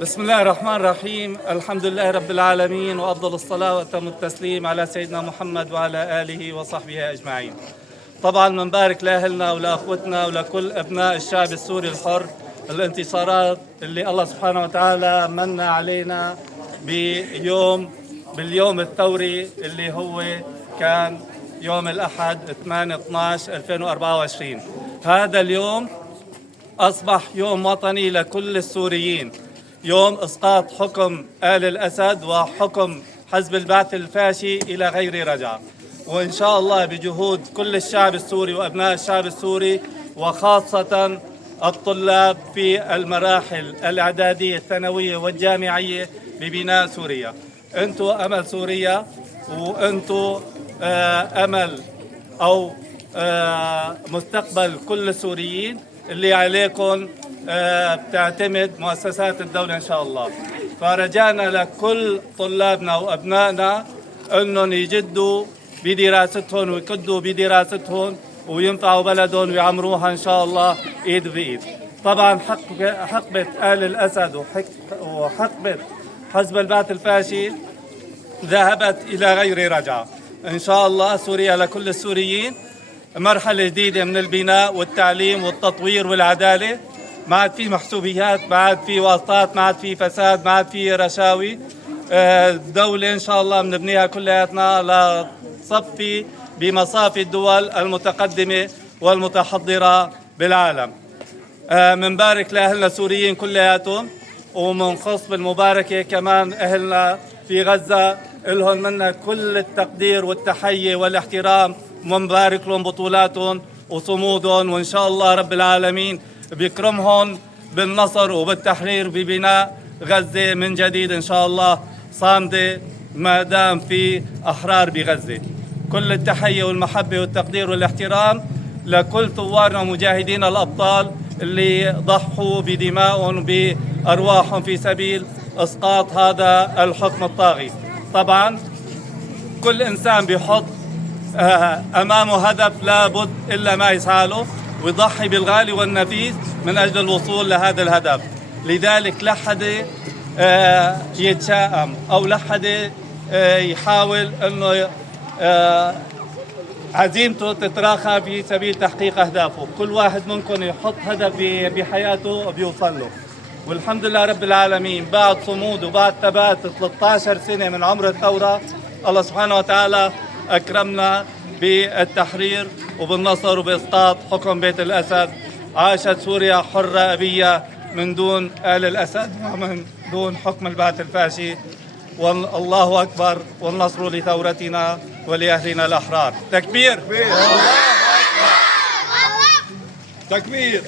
بسم الله الرحمن الرحيم. الحمد لله رب العالمين، وأفضل الصلاة وأتم التسليم على سيدنا محمد وعلى آله وصحبه أجمعين. طبعا بنبارك لأهلنا ولأخوتنا ولكل أبناء الشعب السوري الحر الانتصارات اللي الله سبحانه وتعالى من علينا باليوم الثوري اللي هو كان يوم الأحد 8/12/2024. هذا اليوم أصبح يوم وطني لكل السوريين، يوم إسقاط حكم آل الأسد وحكم حزب البعث الفاشي إلى غير رجعة. وإن شاء الله بجهود كل الشعب السوري وأبناء الشعب السوري، وخاصة الطلاب في المراحل الإعدادية الثانوية والجامعية ببناء سوريا. أنتم أمل سوريا، وأنتم أمل أو مستقبل كل السوريين اللي عليكم بتعتمد مؤسسات الدولة إن شاء الله. فرجعنا لكل طلابنا وأبنائنا أنهم يجدوا بدراستهم ويكدوا بدراستهم وينفعوا بلدهم ويعمروها إن شاء الله إيد بإيد. طبعا حقبة آل الأسد وحقبة حزب البعث الفاشي ذهبت إلى غير رجعة. إن شاء الله سوريا لكل السوريين، مرحلة جديدة من البناء والتعليم والتطوير والعدالة. ما عاد في محسوبيات، ما عاد في واسطات، ما عاد في فساد، ما عاد في رشاوي. الدولة إن شاء الله بنبنيها كلياتنا لتصفي بمصافي الدول المتقدمة والمتحضرة بالعالم. منبارك لأهلنا السوريين كلياتهم، ومنخص بالمباركة كمان أهلنا في غزة، لهم منا كل التقدير والتحية والاحترام، ومنبارك لهم بطولاتهم وصمودهم. وإن شاء الله رب العالمين بيكرمهم بالنصر وبالتحرير ببناء غزة من جديد إن شاء الله صامدة ما دام في أحرار بغزة. كل التحية والمحبة والتقدير والاحترام لكل ثوارنا ومجاهدين الأبطال اللي ضحوا بدمائهم وبأرواحهم في سبيل إسقاط هذا الحكم الطاغي. طبعا كل إنسان بيحط أمامه هدف لابد إلا ما يسعى له، ويضحي بالغالي والنفيس من أجل الوصول لهذا الهدف. لذلك لا حدا يتشائم أو لا حدا يحاول أنه عزيمته تتراخى في سبيل تحقيق أهدافه. كل واحد منكم يحط هدف بحياته وبيوصل له. والحمد لله رب العالمين، بعد صمود وبعد ثبات 13 سنة من عمر الثورة، الله سبحانه وتعالى أكرمنا بالتحرير وبالنصر وبإسقاط حكم بيت الأسد. عاشت سوريا حرة أبية من دون آل الأسد ومن دون حكم البعث الفاشي. والله أكبر، والنصر لثورتنا ولأهلنا الأحرار. تكبير! الله أكبر! تكبير!